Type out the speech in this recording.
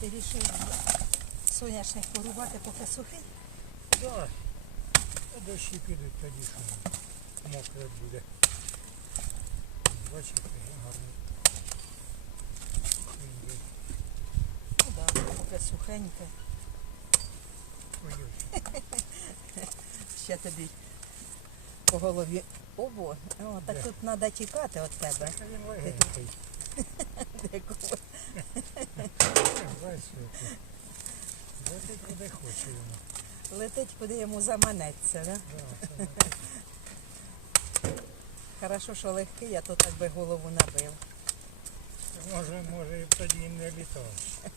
Ти рішив соняшник порубати, поки сухий? Да. А дощі підуть тоді, що мокре буде. Бачите. Сухенький. Ну да, поки сухеньке. Ще тобі по голові. Ого, о, так тут треба тікати від тебе. Та він Летить куди хоче йому. Летить, куди йому заманеться, да? Да, Хорошо, що легкий, а то так би голову набив. Може, може тоді і не літав.